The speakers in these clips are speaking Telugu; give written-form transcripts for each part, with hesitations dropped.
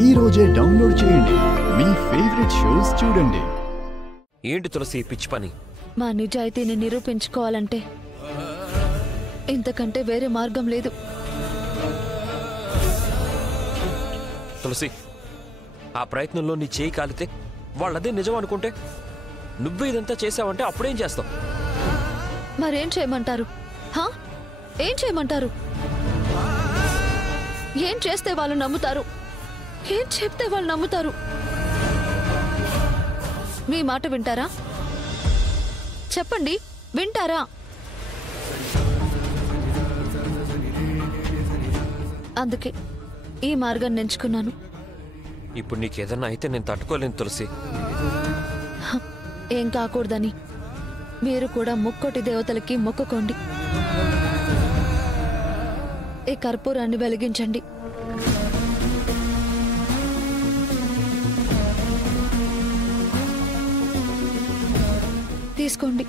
ఈ రోజే డౌన్లోడ్ చేయండి. మీ ఫేవరెట్ షోస్ చూడండి. ఏంటి తులసి పిచ్చి పని? మా నిజాయితీని నిరూపించుకోవాలంటే ఇంతకంటే వేరే మార్గం లేదు. తులసి, ఆ ప్రయత్నంలో నీ చేయి కాలితే వాళ్ళదే నిజం అనుకుంటే నువ్వే ఇదంతా చేసావంటే అప్పుడేం చేస్తావు? మరేం చేయమంటారు? ఏం చేయమంటారు? ఏం చేస్తే వాళ్ళు నమ్ముతారు? ఏం చెప్తే వాళ్ళు నమ్ముతారు? మీ మాట వింటారా? చెప్పండి, వింటారా? అందుకే ఈ మార్గాన్ని ఎంచుకున్నాను. ఇప్పుడు నీకేదన్నా అయితే నేను తట్టుకోలేను తులసి. ఏం కాకూడదని మీరు కూడా ముక్కోటి దేవతలకి మొక్కుకోండి. ఈ కర్పూరాన్ని వెలిగించండి. తీసుకోండి.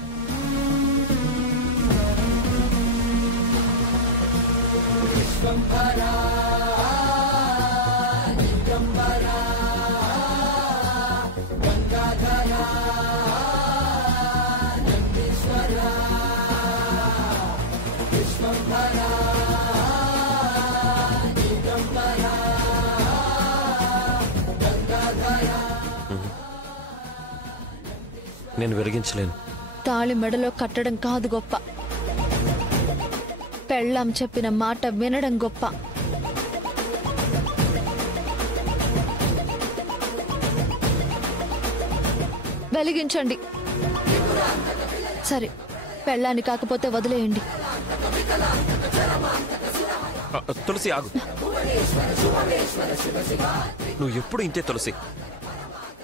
నేను వెలిగించలేను. తాళి మెడలో కట్టడం కాదు గొప్ప, పెళ్ళాం చెప్పిన మాట వినడం గొప్ప. వెలిగించండి. సరే, పెళ్ళాన్ని కాకపోతే వదిలేయండి. తులసి ఆగు. నువ్వు ఎప్పుడు ఇంతే తులసి.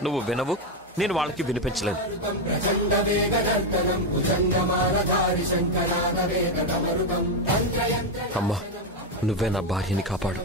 నువ్వు వినవు, నేను వాళ్ళకి వినిపించలేను. అమ్మా, నువ్వే నా భార్యని కాపాడు.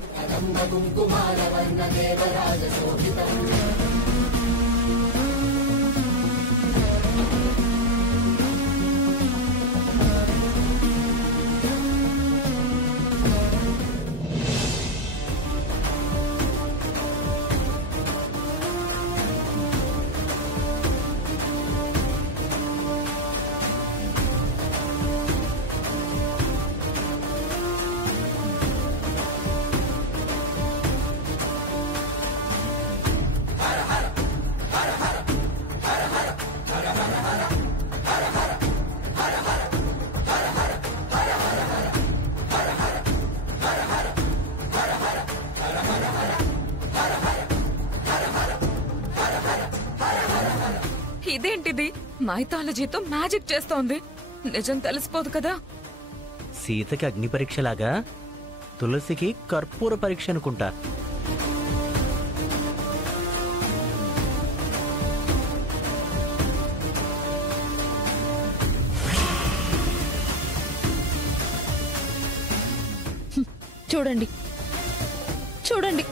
ఇదేంటిది? మైథాలజీతో మ్యాజిక్ చేస్తోంది. నిజం తెలిసిపోదు కదా? సీతకి అగ్ని పరీక్షలాగా తులసికి కర్పూర పరీక్ష అనుకుంటా. చూడండి, చూడండి,